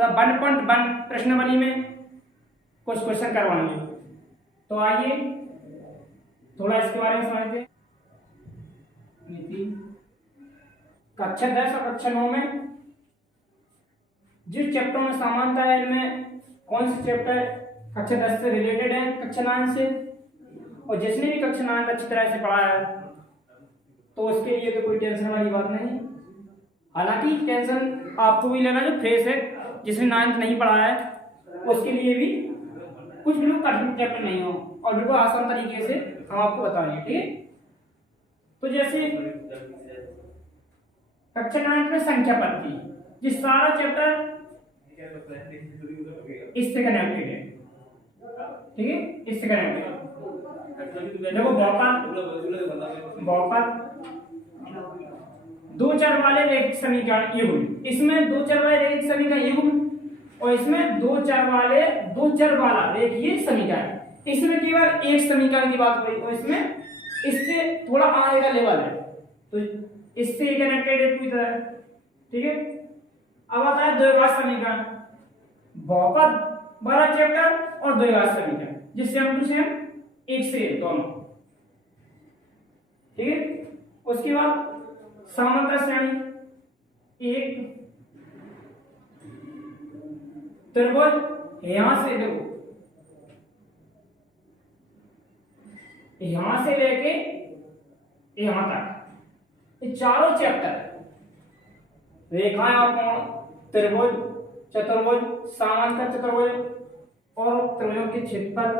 तो 1.1 प्रश्नावली में कुछ क्वेश्चन करवाएंगे। तो आइए थोड़ा इसके बारे में समझते हैं। कक्षा 10 और कक्षा 9 में जिस चैप्टर में समानता है इनमें कौन से चैप्टर कक्षा 10 से रिलेटेड है कक्षा 9 से, और जिसने भी कक्षा 9 अच्छी तरह से पढ़ा है तो उसके लिए तो कोई टेंशन वाली बात नहीं। हालांकि टेंशन आपको भी लेना जो फ्रेश है, जिसने 9th नहीं पढ़ा है उसके लिए भी कुछ बिल्कुल कठिन चैप्टर नहीं हो और बिल्कुल आसान तरीके से हम आपको बताएंगे, ठीक है। तो जैसे कक्षा 9 में संख्या पद्धति, ये सारा चैप्टर इससे कनेक्टेड है, ठीक है, इससे कनेक्टेड है। देखो बहुपद दो चर वाले रैखिक समीकरण युग्म, इसमें दो चर वाले रैखिक समीकरण युग्म और इसमें दो चर वाला रैखिक समीकरण, इसमें केवल एक समीकरण की बात हुई और इसमें इससे थोड़ा आगे का लेवल है, तो इससे कनेक्टेड है पूरी तरह, ठीक है। अब आता है द्वैघात समीकरण, बहुपद वाला चैप्टर और द्वैघात समीकरण, जिससे हम पूछे एक से दोनों, ठीक है। उसके बाद समांतर श्रेणी, एक त्रिभुज यहां से देखो, यहां से लेके यहां तक, ये चारों चैप्टर रेखाएं और कोण, त्रिभुज, चतुर्भुज, समांतर चतुर्भुज और त्रिभुजों के क्षेत्रफल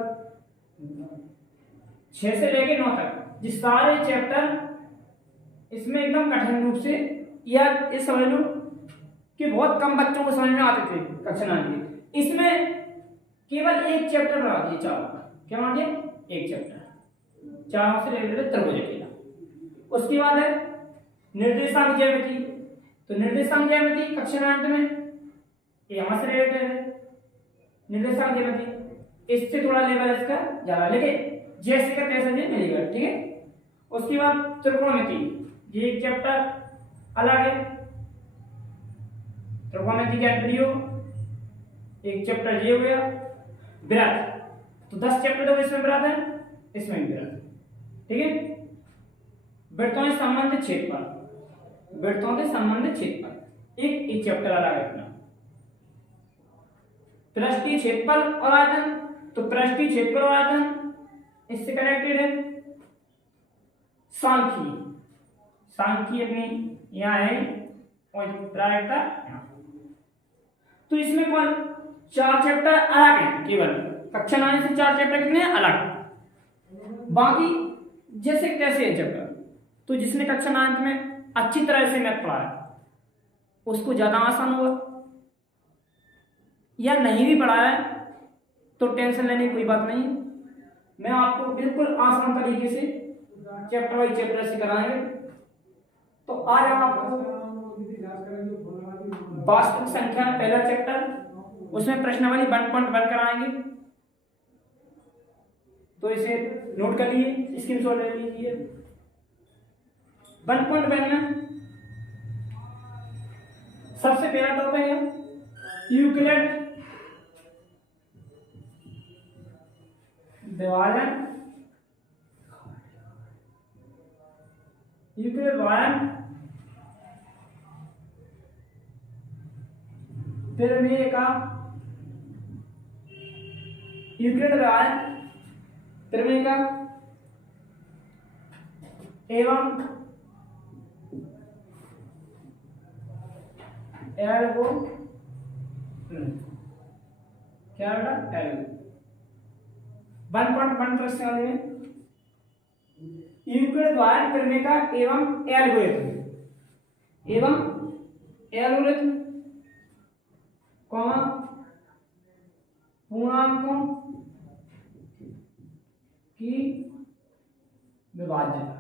6 से लेके 9 तक, ये सारे चैप्टर इसमें एकदम कठिन रूप से, या ये समझ लो कि बहुत कम बच्चों को समझ में आते थे कक्षा 9 के। इसमें केवल एक चैप्टर बना दिए चारों का, क्या बना दिया, एक चैप्टर चारों से रिलेटेड त्रिभुज अकेला। उसके बाद है निर्देशांक ज्यामिति, तो निर्देशांक ज्यामिति कक्षा 9 में यहां से रिलेटेड है निर्देशांक ज्यामिति, इससे थोड़ा लेवल इसका ज्यादा, लेकिन जैसे का तैसा नहीं मिलेगा, ठीक है। उसके बाद त्रिकोणमिति, ये एक चैप्टर अलग है, त्रिकोणमिति का प्रयोग एक चैप्टर ये हो गया। वृत्त, तो 10 चैप्टर तो इसमें वृत्त है, इसमें भी वृत्त, ठीक है। वृत्तों से संबंधित क्षेत्रफल, वृत्तों से संबंधित क्षेत्रफल एक चैप्टर अलग है अपना। पृष्ठीय क्षेत्रफल और आयतन, तो पृष्ठीय क्षेत्रफल और आयतन इससे कनेक्टेड है। सांख्यिकी, सांख्यिकी अपनी यहाँ है और प्रायिकता यहाँ, तो इसमें कौन 4 चैप्टर अलग हैं, केवल कक्षा 9 से 4 चैप्टर कितने हैं अलग, बाकी जैसे कैसे है चैप्टर। तो जिसने कक्षा 9 में अच्छी तरह से मैथ पढ़ा है उसको ज्यादा आसान होगा, या नहीं भी पढ़ा है तो टेंशन लेने की कोई बात नहीं। मैं आपको बिल्कुल आसान तरीके से चैप्टर वाइज चैप्टर से कराएंगे। तो आज हम आपको वास्तविक संख्या पहला चैप्टर, उसमें प्रश्नावली 1.1 कराएंगे, तो इसे नोट कर लीजिए, स्क्रीनशॉट ले लीजिए। 1.1 में सबसे पहला टॉपिक है यूक्लिड विभाजन, यूक्लिड विभाजन, प्रमेय का यूक्लिड विभाजन, प्रमेय का एवं एल्गो, क्या बेटा एल्गो 1.1 प्रश्न में यूक्लिड विभाजन प्रमेय का एवं एल्गोरिथम, एवं एल्गोरिथम पूर्णांकों की विभाज्यता,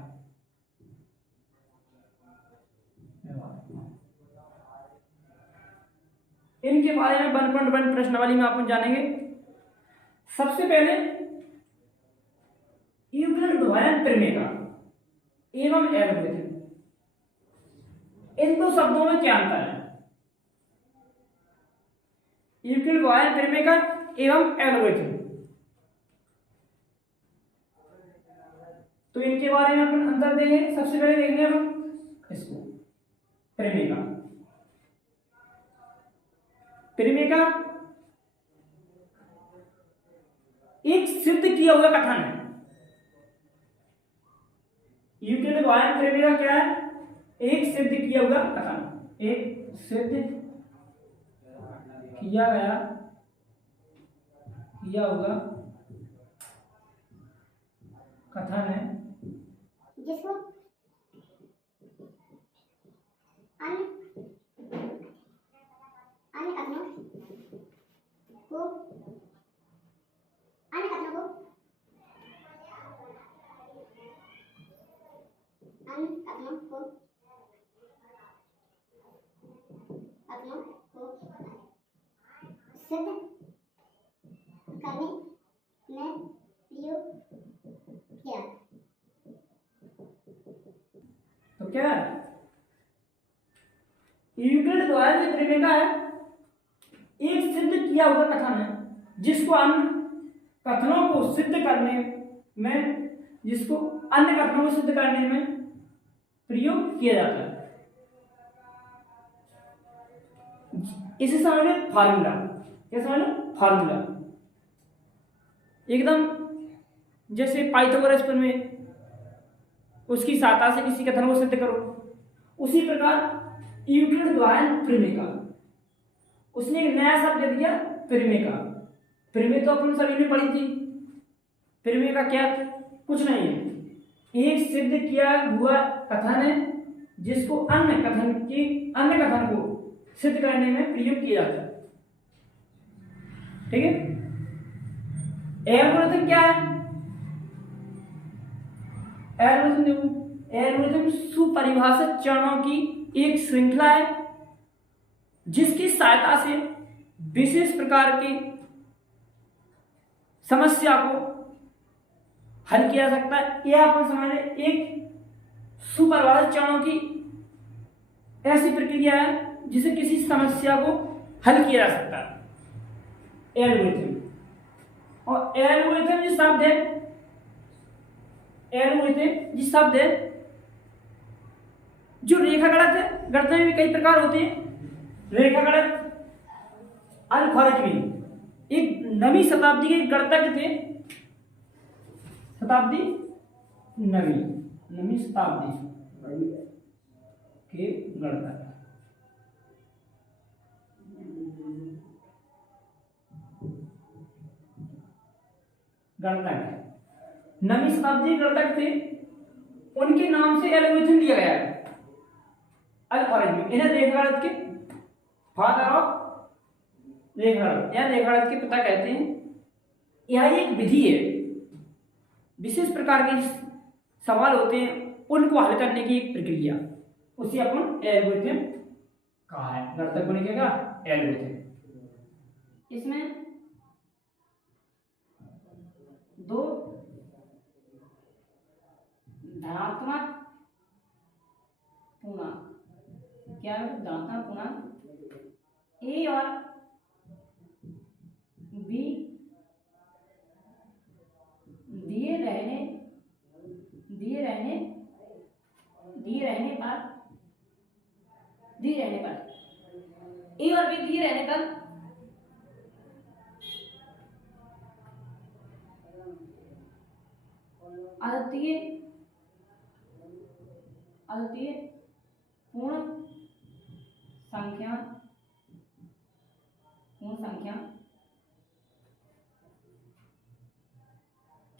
इनके बारे में 1.1 प्रश्नावली में आप जानेंगे। सबसे पहले यूक्लिड विभाजन प्रमेय का एवं एल्गोरिथम, इन दो शब्दों में क्या अंतर है। यूक्लिड द्वयन परिमेय एवं एल्गोरिथम। तो इनके बारे में अपन अंतर देंगे। सबसे पहले देखेंगे हम इसको परिमेय का। परिमेय का एक सिद्ध किया हुआ कथन है। यूक्लिड द्वयन परिमेय का क्या है? एक सिद्ध किया हुआ कथन, एक सिद्ध किया हुआ कथन है जिसको अन्य कथनों को सिद्ध करने में प्रयोग किया। तो क्या है? यूक्लिड द्वयन परिमेय का है एक सिद्ध किया हुआ कथन है जिसको अन्य कथनों को सिद्ध करने में प्रयोग किया जाता है। इसे समझ लो फार्मूला। क्या समझ लो? फार्मूला। एकदम जैसे पाइथागोरस प्रमेय, उसकी सहायता से किसी कथन को सिद्ध करो, उसी प्रकार यूक्लिड द्वयन परिमेय का उसने एक नया शब्द दे दिया, परिमेय का। परिमेय तो अपन सभी ने पढ़ी थी। परिमेय का क्या? कुछ नहीं है, एक सिद्ध किया हुआ कथन है जिसको अन्य कथन को सिद्ध करने में प्रयोग किया जाता है। ठीक है। एल्गोरिथम क्या है? एल्गोरिथम देखो, एल्गोरिथम सुपरिभाषित चरणों की एक श्रृंखला है जिसकी सहायता से विशेष प्रकार की समस्या को हल किया जा सकता है। यह अपन समझ लें एक सुपरिभाषित चरणों की ऐसी प्रक्रिया है जिसे किसी समस्या को हल किया जा सकता है। एल्गोरिथम। और एल्गोरिथम जिस शब्द है जो रेखा गणित है, गणित में भी कई प्रकार होते हैं। रेखा गणित, अल-ख्वारिज़मी, एक नवीं शताब्दी के गणितज्ञ थे। नवीं शताब्दी के गणितज्ञ। नवीं शताब्दी गणितज्ञ थे, उनके नाम से एल्गोरिथम दिया गया है अल-ख्वारिज़मी। इन्हें रेखा गणित के फादर ऑफ रेखा गणित या रेखा गणित के पिता कहते हैं। यह एक विधि है, विशेष प्रकार के सवाल होते हैं उनको हल करने की एक प्रक्रिया, उसे अपन एल्गोरिथम कहा है। गणितज्ञ बने क्या? एल्गोरिथम। इसमें दो धनात्मक पूर्णांक, क्या है? धनात्मक पूर्णांक ए और बी दिए रहने पर ए और बी दिए रहने पर अद्वितीय पूर्ण संख्या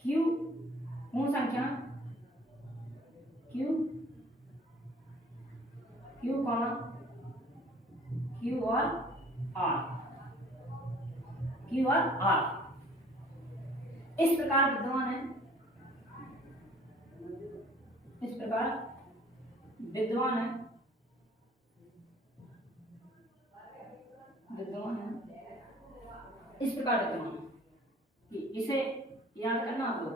क्यू पूर्ण संख्या क्यू और आर इस प्रकार विद्यमान है। इस प्रकार विद्यमान है कि इसे याद करना। तो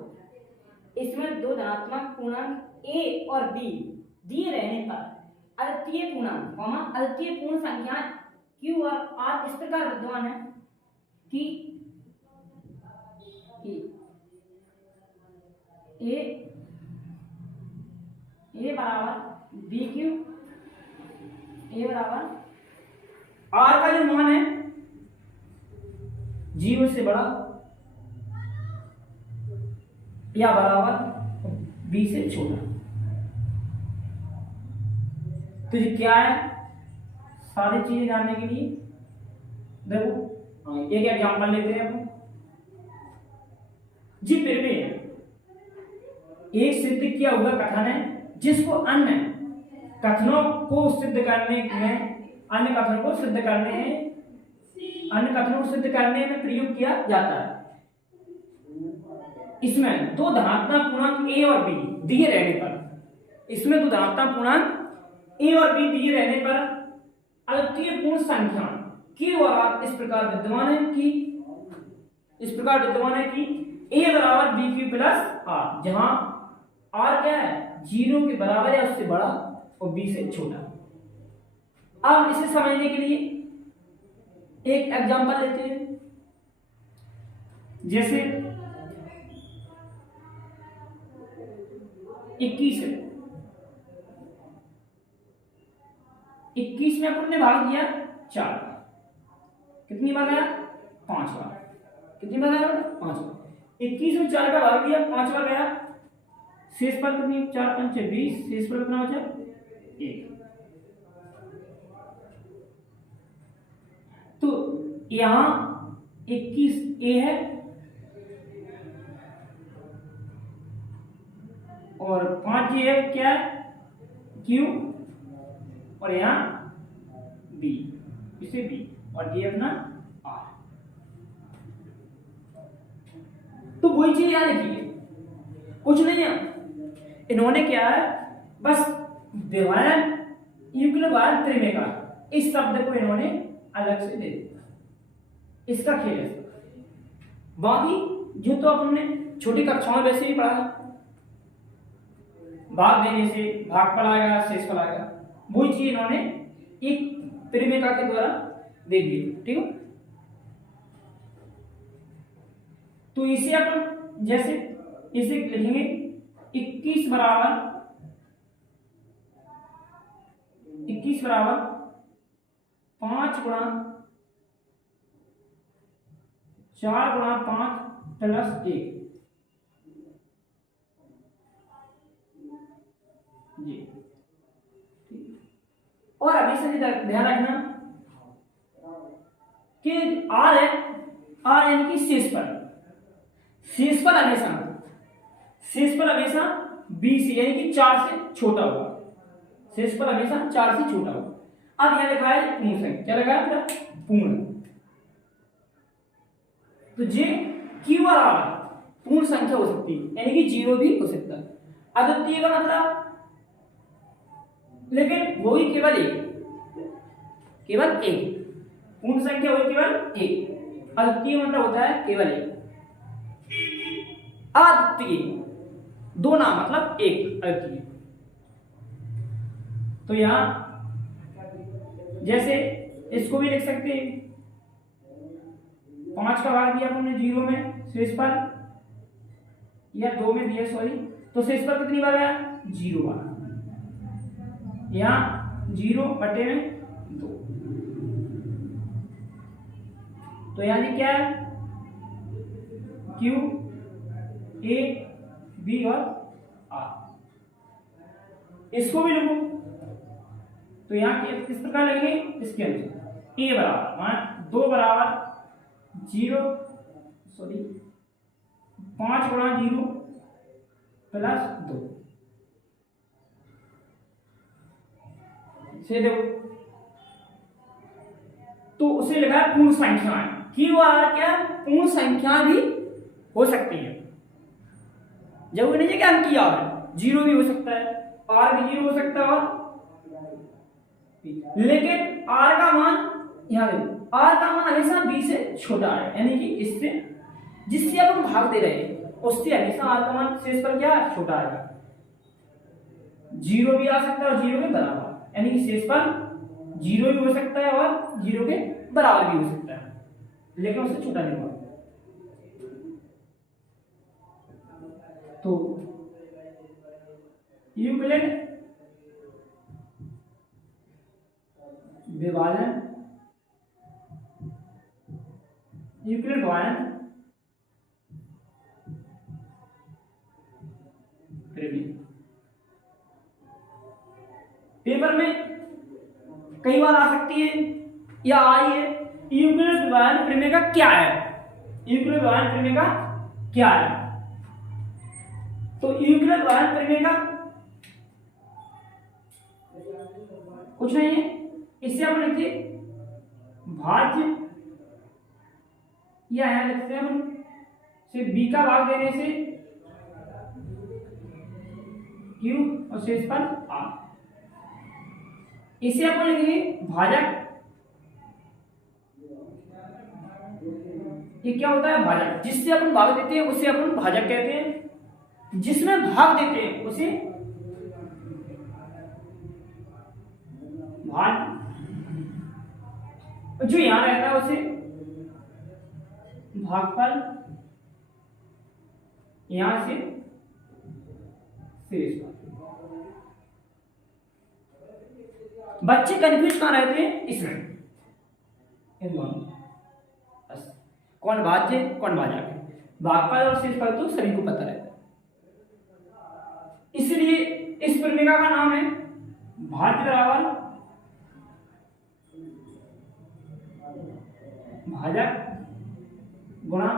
इसमें दो धनात्मक पूर्णांक ए और बी दिए रहने पर अद्वितीय पूर्णांक अद्वितीय पूर्ण संख्या क्यू और आर इस प्रकार विद्यमान है कि ए बराबर बी क्यू, ए बराबर आर का जो मान है 0 से बड़ा या बराबर बी से छोटा। तो ये क्या है, सारी चीजें जानने के लिए देखो एक एग्जांपल लेते हैं अपन जी। फिर भी एक सिद्ध किया हुआ कथन है जिसको अन्य कथनों को सिद्ध करने में, अन्य कथनों को सिद्ध करने में प्रयोग किया जाता है। इसमें दो धनात्मक पूर्णांक ए और बी दिए रहने पर, इसमें दो धनात्मक पूर्णांक ए और बी दिए रहने पर अद्वितीय पूर्ण संख्या के बराबर इस प्रकार विद्यमान है कि ए बराबर बी क्यू प्लस आर, जहां आर क्या है 0 के बराबर या उससे बड़ा और बी से छोटा। अब इसे समझने के लिए एक एग्जांपल लेते हैं। जैसे 21 है, 21 में अपन ने भाग दिया 4, कितनी बार गया 5 बार, कितनी बार गया 5 बार। 21 में 4 का भाग दिया 5 बार गया, शेष पर कितनी 4 5 20, शेष पर कितना बचा 1। तो यहां 21 ए है और 5 ये क्या है क्यू, और यहां बी, इसे बी, और ये अपना आर। तो वही चीज याद रखिए, कुछ नहीं है, इन्होंने क्या है बस विभाजन युगल भाग त्रिमेका इस शब्द को इन्होंने अलग से दे दिया, इसका खेल है। बाकी जो तो अपने छोटी कक्षाओं में वैसे ही पढ़ा, भाग देने से भाग पढ़ाएगा, शेष पढ़ाएगा, वही चीज इन्होंने एक त्रिमेका के द्वारा दे दी। ठीक है, तो इसे अपन जैसे इसे लिखेंगे 21 बराबर 5 गुणा 4 गुणा 5 प्लस 1 जी। और अभी से ध्यान रखना कि आर है, आर यानी कि शेष पर हमेशा बी से यानी कि 4 से छोटा होगा, शेष पर हमेशा 4 से छोटा होगा। अब यहां लिखा है पूर्ण संख्या, क्या लिखा है पूर्ण, तो जे क्यू और आर पूर्ण संख्या हो सकती है, यानी कि 0 भी हो सकता है। अद्वितीय का मतलब लेकिन वो ही केवल एक पूर्ण संख्या वही केवल एक, अद्वितीय मतलब होता है केवल एक। अद्वितीय दो नाम मतलब एक अद्वितीय। तो यहां जैसे इसको भी लिख सकते हैं, 5 का भाग दिया हमने 0 में, शेष पर या 2 में दिया सॉरी, तो शेष पर कितनी बार आया 0 बार, यहां 0 बटे में 2। तो यानी क्या है क्यू ए बी और आर, इसको भी लिखो तो यहां किस प्रकार लगेंगे, इसके अनुसार ए बराबर 2 बराबर 5 गुणा 0 प्लस 2 से देखो, तो उसे लगा पूर्ण संख्याएं, क्यू आर क्या पूर्ण संख्या भी हो सकती है, जब नहीं क्या अंकी आर 0 भी हो सकता है, आर भी 0 हो सकता है, और लेकिन आर का मान यहां देखो, आर का मान हमेशा बी से छोटा है, यानी कि इससे जिससे अब हम भाग दे रहे हैं उससे हमेशा आर का मान शेष पर क्या छोटा आएगा, 0 भी आ सकता है और 0 के बराबर, यानी कि शेष पर 0 भी हो सकता है और 0 के बराबर भी हो सकता है। लेकिन उससे छोटा नहीं हुआ। तो यूक्लिड विभाजन, यूक्लिड विभाजन पेपर में कई बार आ सकती है या आई है। यूक्लिड विभाजन प्रमेय का क्या है? यूक्लिड विभाजन प्रमेय का क्या है? तो यूक्लिड विभाजन प्रमेय का कुछ नहीं है। इससे हम लिखिए भाज्य, या यहां लिखते हैं हम सिर्फ b का भाग देने से q और शेष पर r। इसे अपन लिखेंगे भाजक। ये क्या होता है? भाजक। जिससे अपन भाग देते हैं उसे अपन भाजक कहते हैं, जिसमें भाग देते हैं उसे भाज, जो यहां रहता है उसे भागफल, यहां से शेष। बच्चे कंफ्यूज कहां रहते हैं? इसमें इन दोनों, बस कौन भाज्य कौन भाजक है। भागफल और शेषफल तो सभी को पता रहता है। इसलिए इस प्रमेय का नाम है भाज्य बराबर भाजक गुणा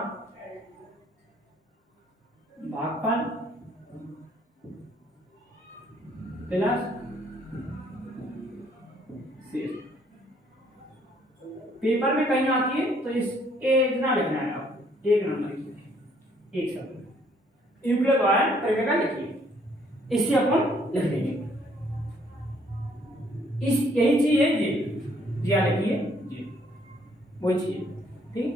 भागफल प्लस शेष। पेपर में कहीं आती है तो इस इतना लिखना है आपको, एक नंबर लिखिए, एक शब्द यूक्लिड विभाजन प्रमेय का लिखिए, इससे अपन लिख देंगे। इस यही चीज है जी, लिखिए जी, वही चीज है, ठीक।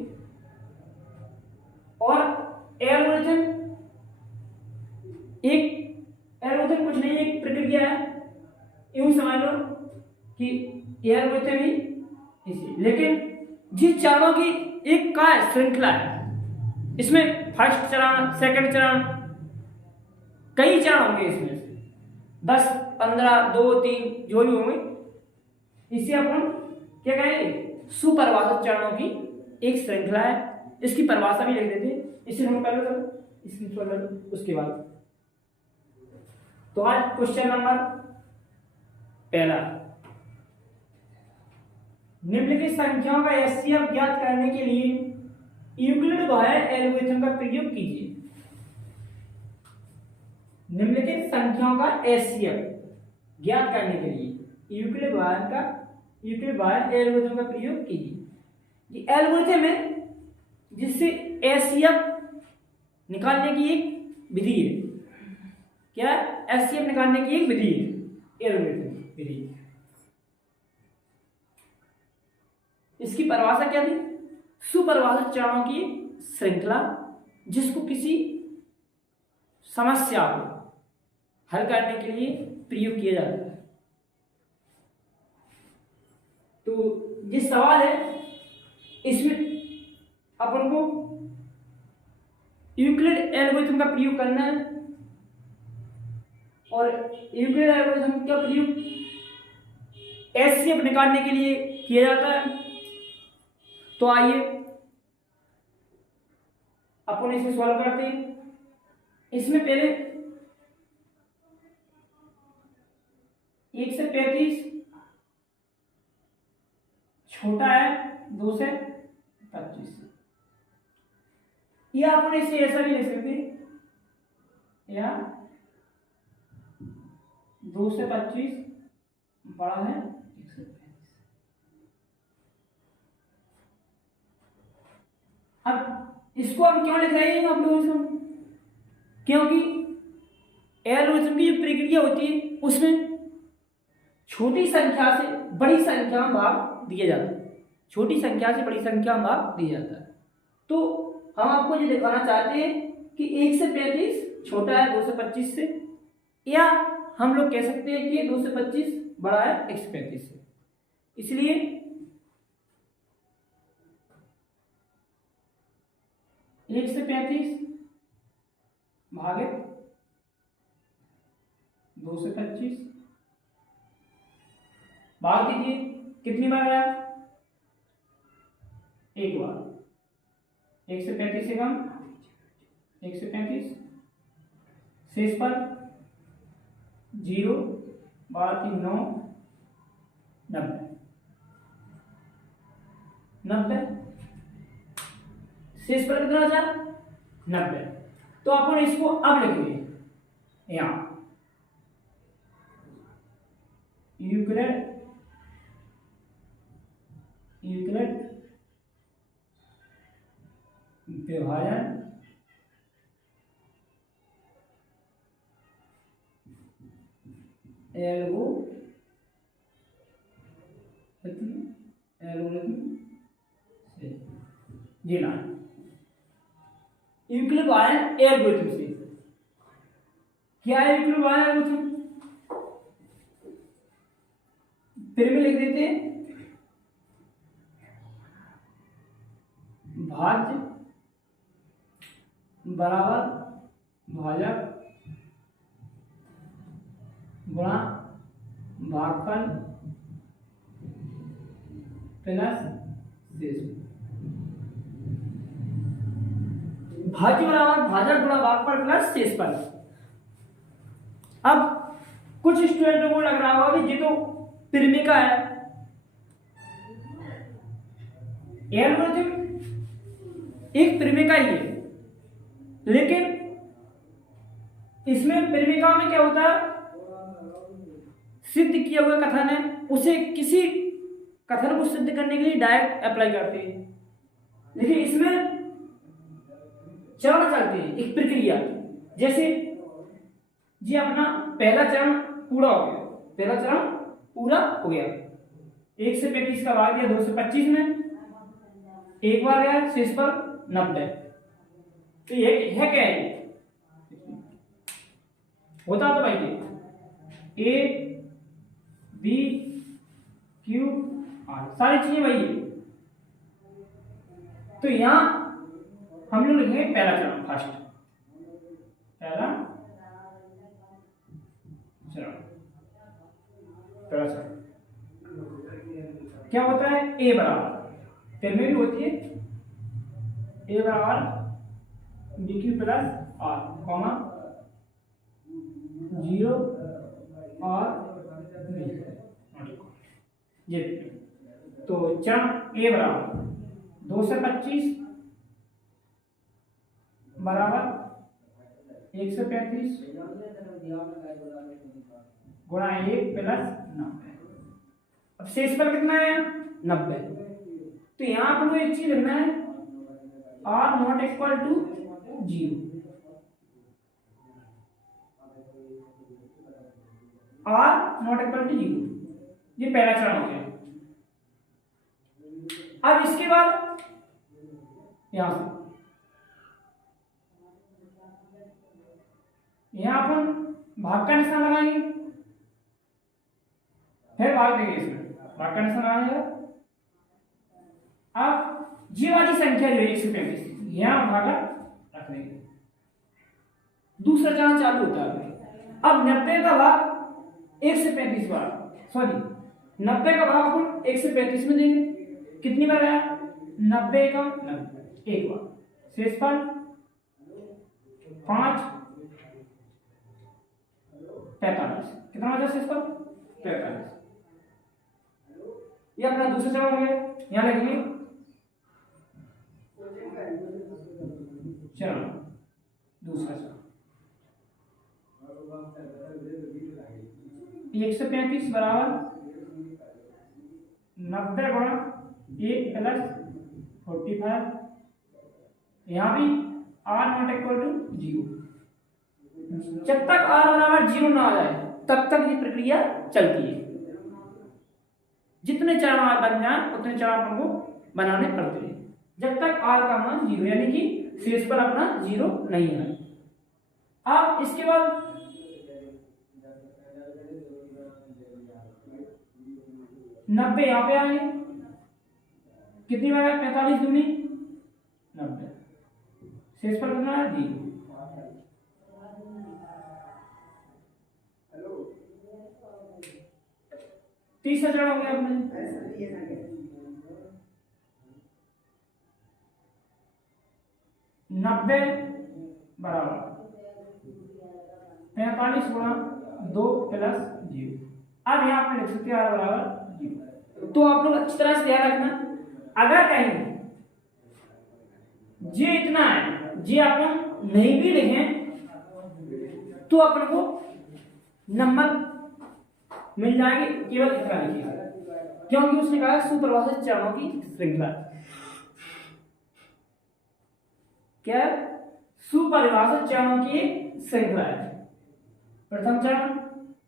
और एल्गोरिथम, एक एल्गोरिथम कुछ नहीं, एक प्रक्रिया है, यूं समझ लो कि एल्गोरिथम ही इसी, लेकिन जिस चरणों की एक का श्रृंखला है, इसमें फर्स्ट चरण, सेकंड चरण, कई चरण होंगे, इसमें से 10, 15, 2, 3 जो भी होंगे, इसे अपन क्या कहेंगे? सुपरिभाषित चरणों की एक श्रृंखला है। इसकी परिभाषा भी लिख देते हैं, इसे हम पहले करो, इसकी उसके बाद। तो आज क्वेश्चन नंबर पहला, निम्नलिखित संख्याओं का एचसीएफ ज्ञात करने के लिए यूक्लिड विभाजन एल्गोरिथम का प्रयोग कीजिए। निम्नलिखित संख्याओं का एचसीएफ ज्ञात करने के लिए यूक्लिड विभाजन एल्गोरिथम का प्रयोग कीजिए। ये एल्गोरिथम है जिससे एचसीएफ निकालने की एक विधि है। क्या? एचसीएफ निकालने की एक विधि है, एल्गोरिथम विधि। इसकी परिभाषा क्या थी? सुपरिभाषित चरणों की श्रृंखला, जिसको किसी समस्या को हल करने के लिए प्रयोग किया जाता है। तो ये सवाल है, इसमें अपन को यूक्लिड एल्गोरिथम का प्रयोग करना है, और यूक्लिड एल्गोरिथम का प्रयोग एचसीएफ निकालने के लिए किया जाता है। तो आइए अपन इसे सॉल्व करते हैं। इसमें पहले 1 से 35 छोटा है 2 से 25, या अपन इसे ऐसा भी लिख सकते हैं, या 2 से 25 बड़ा है 1 से 35। अब इसको हम क्यों लिख रहे हैं आप लोगों से? क्योंकि एल्गोरिथम की जो प्रक्रिया होती है उसमें छोटी संख्या से बड़ी संख्या में भाग दिया जाता है, छोटी संख्या से बड़ी संख्या में भाग दिया जाता है। तो हम आपको ये दिखाना चाहते हैं कि 1 से 35 छोटा है 2 से 25 से, या हम लोग कह सकते हैं कि 2 से 25 बड़ा है 1 से 35 से। इसलिए 1 से 35 भागे 2 से 25 भाग दीजिए, कितनी बार आया? एक बार। 1 से 35 से कम, 1 से 35 शेष पर 0, 12 3 9, 90 शेष पर कितना बचा? 90। तो अपन इसको अब लिखेंगे यहां यूक्लिड विभाजन एल्गोरिथम से जी ना यूक्लिड विभाजन एल्गोरिथम से। क्या है यूक्लिड विभाजन एल्गोरिथम? फिर भी लिख देते हैं भाज्य बराबर भाजक गुणा भागफल प्लस शेष। भाज्य बराबर भाजक गुणा भागफल प्लस शेषफल। अब कुछ स्टूडेंटों को लग रहा होगा कि ये तो त्रिमिका है, एल्गोरिथम एक त्रिमिका ही है, लेकिन इसमें त्रिमिका में क्या होता है? सिद्ध किया हुआ कथन है, उसे किसी कथन को सिद्ध करने के लिए डायरेक्ट अप्लाई करते हैं, लेकिन इसमें चरण चलते हैं, एक प्रक्रिया। जैसे जी अपना पहला चरण पूरा हो गया, 1 से 35 का भाग दिया 2 से 25 में, एक बार गया शेष पर 90। तो ये है क्या है? होता तो भाई ये A B Q R सारी चीजें वही है। तो यहां हम लोग लिखेंगे पहला चरण, पहला चरण क्या होता है? A बराबर फिर में भी होती है A बराबर BQ प्लस R कॉमा 0 और ये। तो चरण A बराबर 2 से 25 बराबर 1 से 35 गुणा 1 प्लस 90। अब शेष पर कितना है? 90। तो यहां पर एक चीज लिखना है, R not equal to 0। R not equal to 0, ये पहला चरण हो गया। अब इसके बाद यहां से यहां अपन भाग का निशान लगाएंगे, फिर भाग देंगे, इसमें भाग का निशान लगाएंगे। अब ये वाली संख्या जो है 1 से 35 यहां भागा रख देंगे, दूसरा चरण चालू होता है। अब 90 का भाग 1 से 35 बार, सॉरी 90 का भाग अपन 1 से 35 में देंगे। कितनी बार आया? 90 का 90 एक बार, शेष पर 5 45। कितना बचा शेष पर? 45। ये अपना दूसरा चरण हो गया। यहां लिखेंगे चरण दूसरा चरण 1 से 35 बराबर 90 गुणा 1 प्लस 45। यहां भी R नॉट इक्वल टू 0। जब तक R बराबर 0 ना आ जाए तब तक ये प्रक्रिया चलती है। जितने चरण बन जाए उतने चरण अपन को बनाने पड़ते हैं, जब तक R का मान 0 यानी कि शेष पर अपना 0 नहीं है। अब इसके बाद नब्बे यहां पे आएंगे, कितनी बार? 45 दूनी 90। शेष पर कितना है 0। तीसरा चरण हो गया अपने 90 बराबर 45 गुणा 2 प्लस 0। अब यहाँ पे लिख सकते हैं r बराबर 0। तो आप लोग अच्छी तरह से ध्यान रखना, अगर कहीं जे इतना है, जे अपन नहीं भी लिखें तो अपन को नंबर मिल जाएगी, केवल इतना लिखिए, क्योंकि उसने कहा सुपरिभाषित चरणों की श्रृंखला। क्या? सुपरिभाषित चरणों की एक श्रृंखला है। प्रथम चरण,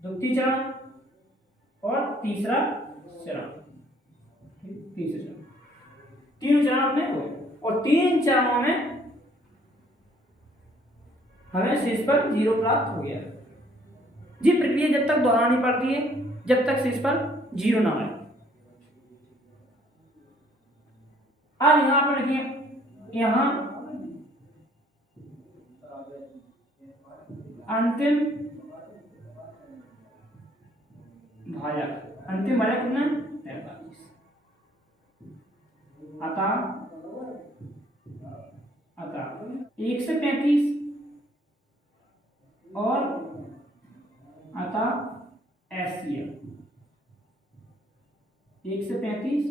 द्वितीय चरण और तीसरा चरण। तीसरा चरण, तीन चरण में हुए और तीन चरणों में हमें शेष पर 0 प्राप्त हो गया। ये प्रक्रिया जब तक दोहरानी पड़ती है जब तक शेष पर 0 ना आए। अब यहां पर देखिए, यहां अंतिम भाजक, अंतिम भाजक कितना 45। अतः 1 से 35 और अतः एससीएल 1 से 35,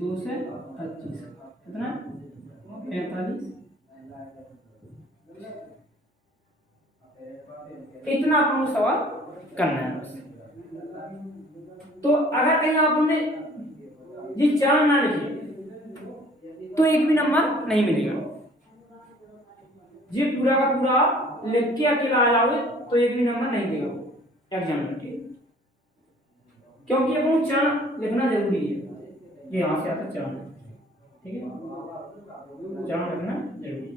2 से 25 कितना 45। इतना आपको सवाल करना है बस। तो अगर कहीं आपने ये चरण ना लिखे तो एक भी नंबर नहीं मिलेगा। ये पूरा का पूरा लिख के अकेला आ जाओगे तो एक भी नंबर नहीं देगा एग्जाम में, ठीक? क्योंकि अपन चरण लिखना जरूरी है। ये यहां से आता चरण, ठीक है, चरण लिखना जरूरी है।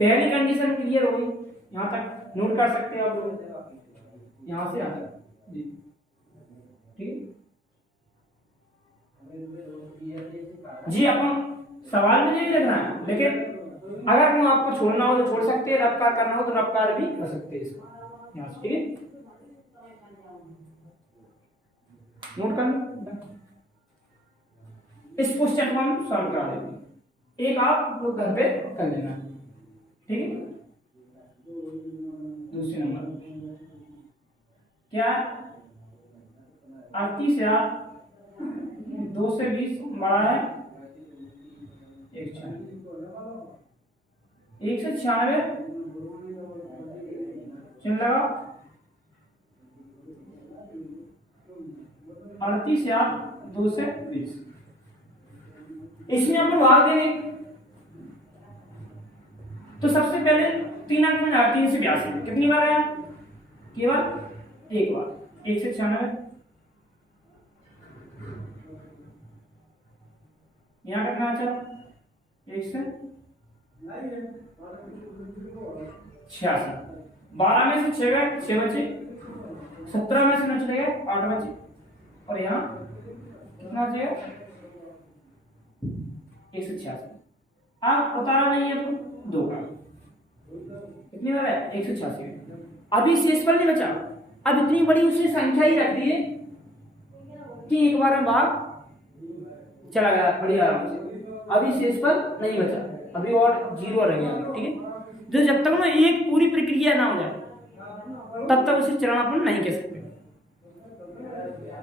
पहली कंडीशन क्लियर हो गई, यहां तक नोट कर सकते हैं आप लोग, यहां से आता जी, ठीक है जी। अपन सवाल में नहीं लिखना है, लेकिन अगर वो आपको छोड़ना हो तो छोड़ सकते हैं, रफ्तार करना हो तो रफ्तार भी कर सकते हैं इसको यहाँ से, ठीक है, नोट कर। इस क्वेश्चन को हम सॉल्व करा देते हैं, एक आप लोग घर पे कर लेना, ठीक है। दूसरे नंबर क्या 38,000 2 से 20 बड़ा है 196 चिन्ह लगा 38,000 2 से 20। इसमें अपन भाग देंगे तो सबसे पहले 3 अंक में जाएगा, 3 से 82 कितनी बार आया? केवल एक बार, 196। यहाँ कितना अच्छा 1 से 86, 12 में से 6 गए, 6 बचे, 17 में से 9 चले गए, 8 बचे, और यहाँ कितना बचेगा 186। अब उतारा नहीं है तो 2 का कितनी बार है 186। अभी शेष पर नहीं बचा, अब इतनी बड़ी उसने संख्या ही रख दी है कि एक बार में भाग चला गया बड़ी आराम से, अभी शेष पर नहीं बचा, अभी और 0 रह गया, ठीक है। जो जब तक ना एक पूरी प्रक्रिया ना हो जाए तब तक उसे चरण अपन नहीं कह सकते,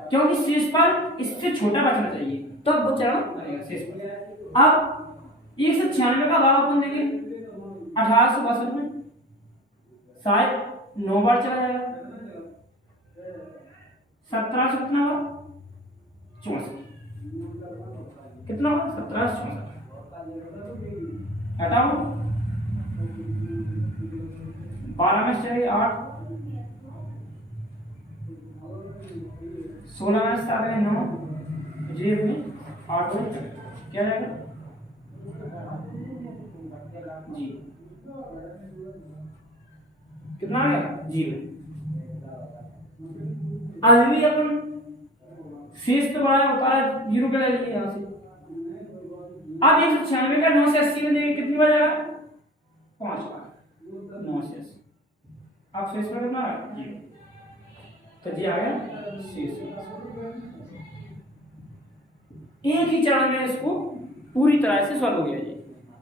क्योंकि शेष पर इससे छोटा बचना चाहिए तब तो वो चरण बनेगा शेष पर। अब 196 का भाग अपन देंगे 1862 में, शायद 9 बार चला जाएगा, 17 से कितना हुआ 64, कितना हुआ 17 से 64, हटाओ 12 में से 8, 16 में से 9, जी अपनी 8 क्या जाएगा जी, कितना आ गया 0। अभी भी अपन शेष तो बड़ा होता है 0 के ले लिए यहाँ से, अब 196 का 9 से 80 में देंगे कितनी बार जाएगा? 5 बार। 9 से 80 आप शेष पर कितना जी, तो जी आ गया शेष। एक ही चरण में इसको पूरी तरह से सॉल्व हो गया जी,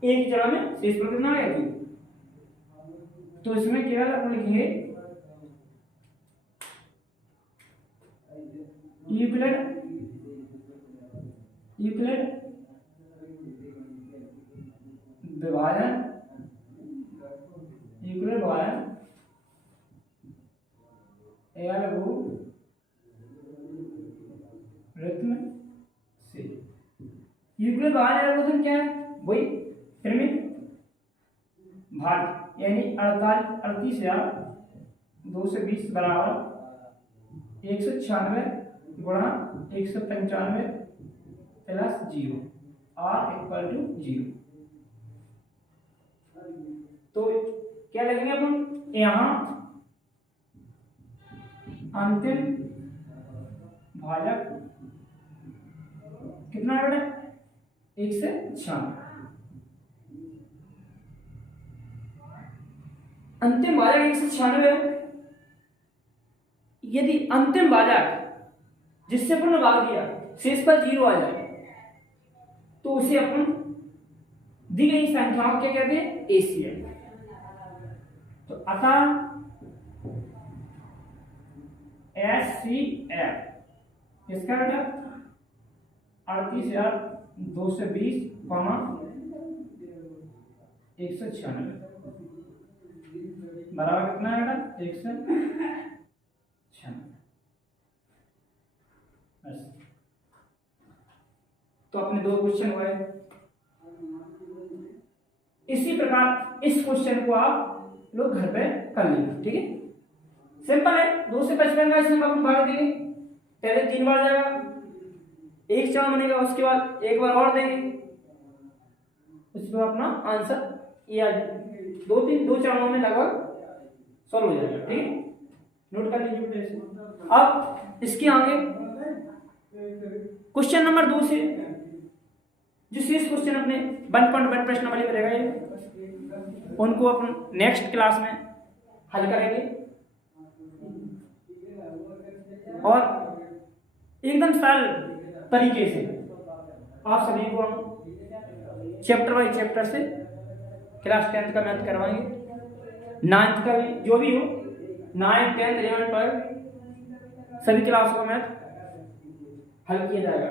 एक ही चरण में शेष पर कितना आ गया जी। तो इसमें केवल अपन लिखेंगे यूक्लिड विभाजन लघु रित्म से। यूक्लिड विभाजन क्या है? वही परिमित भाग यानी 38,220 बराबर 196 गुणा 195 प्लस 0 r इक्वल टू 0। तो क्या लगेंगे अपन यहाँ अंतिम भाजक कितना है बेटा? 196। अंतिम भाजक 196। यदि अंतिम भाजक जिससे अपन ने भाग दिया शेष पर 0 आ जाए तो उसे अपन दी गई संख्याओं क्या कहते हैं? एसीएल। तो अतः एचसीएफ इसका बेटा 38,220 196 बराबर कितना है बेटा? 196। तो अपने 2 क्वेश्चन हुए। इसी प्रकार इस क्वेश्चन को आप लोग घर पे कर लेंगे, ठीक है? सिंपल है। 2 से 55 का इसमें अपन भाग देंगे, पहले 3 बार जाएगा, एक चरण बनेगा, उसके बाद एक बार और देंगे, उसमें अपना आंसर या 2 चरणों में लगभग सॉल्व हो जाएगा, ठीक है? नोट कर लीजिए। अब इसके आगे क्वेश्चन नंबर 2 से जो शेष क्वेश्चन अपने 1.1 प्रश्न वाले में रहेगा उनको अपन नेक्स्ट क्लास में हल करेंगे और एकदम सरल तरीके से आप सभी को हम चैप्टर बाई चैप्टर से क्लास 10th का मैथ करवाएंगे, 9th का भी जो भी हो, 9th 10th 11th 12 सभी क्लासों का मैथ हल किया जाएगा।